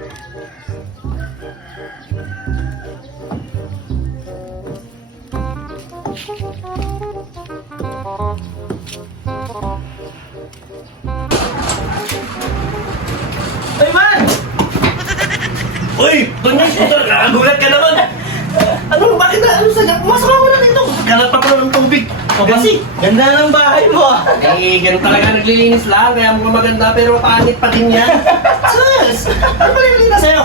Ay, man! Uy! Tunyas! Nakagulat ka naman! Ano? Bakit na? Ano sa... Masama mo na dito! Kalat pa pala ng tubig! Kasi! Ganda ng bahay mo ah. Eh, ganun talaga naglilinis lang. Kaya mukhang maganda pero pangit pa din yan. Sus! Ano ba yung linis sa'yo?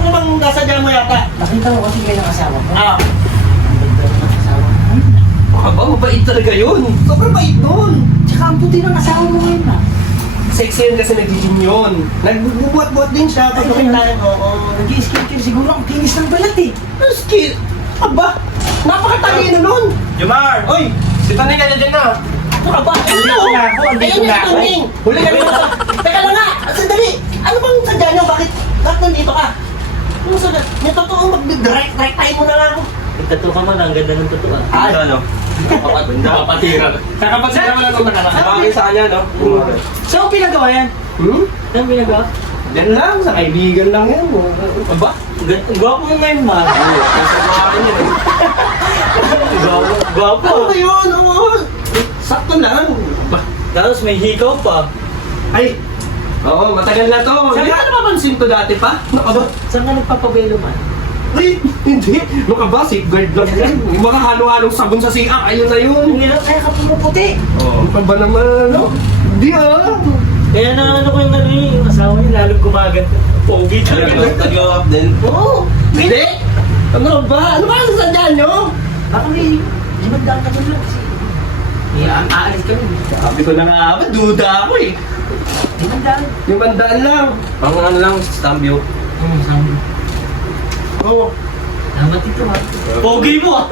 Ano bang kasadya mo yata? Nakita mo kasi kayo ng asawa ko. Ah! Ang ganda ng asawa ko. Aba, mabait talaga yun! Sobrang bait nun! Tsaka ang puti ng asawa mo ngayon ah. Sexy yun kasi nag-gym yun. Nagbubuhat-buhat din siya. Pagkawin tayo. Oo. Nag-i-skincare siguro ang kinis ng balat eh. Ano skill? Aba! Napakatalino nun! Jomar! Oy! Si Tony ka dyan na! Aba! Andito na ako, andito Ayun na si ako. Tuning! Huli ka na. Teka lang nga! Sandali! Ano bang sadya niyo? Bakit nandito ka? Ano sadya? Yung totoo mag-direct tayo muna lang ako. Nagtato ka man, ang ganda ng totoo ah. Ano, ano? Nakapatira. Nakapatira mo lang ito na nakakabagay sa kanya, no? Saan mo pinagawa yan? Saan mo pinagawa? Yan lang, sa kaibigan lang yan. Aba? Ang gwapo mo ngayon ma. Nasa mga akin yun. Gwapo. Ano ba yun? Oo. Sakto lang. Tapos may hikaw pa. Ay! Oo, matagal na to. Hindi ka napapansin to dati pa? Nakaba? Saan ka nagpapabelo man? Ay, hindi. Nakaba, safeguard lang yan. Yung mga halo-halong sabon sa CR, ayun na yun. Ang hirap kaya ka pumuputi. Ano pa ba naman? Hindi ah. Kaya na ano ko yung ano yung asawa niya lalong gumaganda. Pogi talaga. Nag-up din. Oo. Hindi. Ano ba? Ano ba ang sadya nyo? Baka may limandaan ka doon lang kasi. Aalis kami. Sabi ko na nga ba, duda ako eh. Limandaan. 500 lang. Pang ano lang, stambyo. Sabi. Oo. Naman dito ha. Pogi mo ah.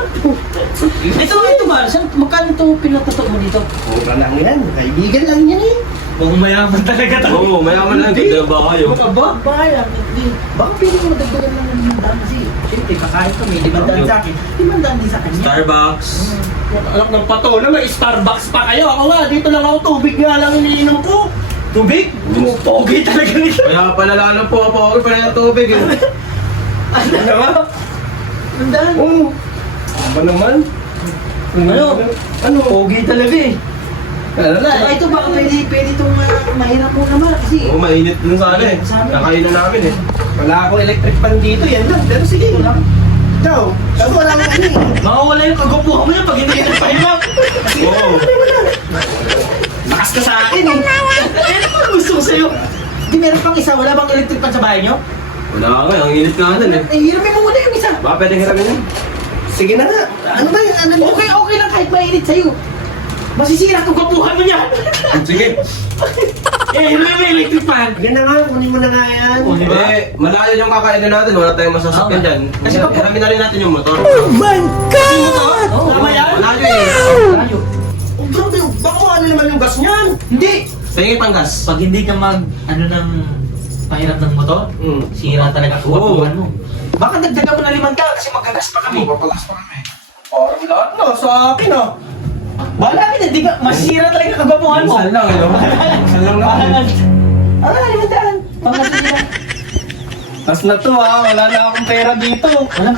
Ito ba? Saan, magkano ito pinatutok mo dito? Mura lang yan. Kaibigan lang yan eh. Mukhang mayaman talaga to. Oo, mayaman lang. Ganda ba kayo? Ano ba? Bahala. Baka pili mo dagdagan lang ng limandaan kasi. Siyempre, kakain kami. Limandaan sa akin. Limandaan din sa kanya. Starbucks. Anak ng pato na may Starbucks pa kayo. Ako nga, dito lang ako. Tubig nga lang iniinom ko. Tubig? Pogi talaga nito. Kaya pala lalo po ako pala ng tubig. Ano ba? Limandaan. Oo. Ano ba naman? Ano? Ano? Pogi talaga eh. Ano na Saka ito baka pwede itong mahirap mo naman kasi. Oo, mainit dun sa ano eh. Kakainan namin eh. Wala akong electric pan dito. Yan lang. Pero sige. Ikaw. Kaso wala akong ano eh. Makawala yung kagupuhan mo yan pag hindi ka nagpahimak. Oo. Lakas ka sa akin eh. Ano ba gusto ko sa'yo? Hindi meron pang isa, wala bang electric pan sa bahay nyo? Wala ka, ang init nga nun eh. Eh, hiramin mo muna yung isa. Baka pwedeng hiramin yun. Sige na nga. Ano ba yun? Ano Okay, okay lang kahit mainit sa'yo. Masisira itong kapuhan mo niyan. Sige. Eh, hiramin mo yung electric pan. Sige na nga. Kunin mo na nga yan. Oh, di ba? Eh, malayo yung kakainan natin. Wala tayong masasakyan Oo. dyan. Kasi hiramin na rin natin yung motor. Oh, Tama yan? Malayo eh. Tayo. Oh, grabe. Baka ano naman yung gas niyan. Hindi. Tingin panggas. Pag hindi ka ano ng pahirap ng motor, sira talaga ang kapuhan mo. Baka dagdagan mo na 5 kasi magagas pa kami. Papagas pa kami. Parang lahat na sa akin ah. Bahala ka na, di ba? Masisira talaga ang kapuhan mo. Minsan lang eh. no? Minsan lang naman. Ah, 500. Pangasinan. Tas na to ah. Wala na akong pera dito. Walang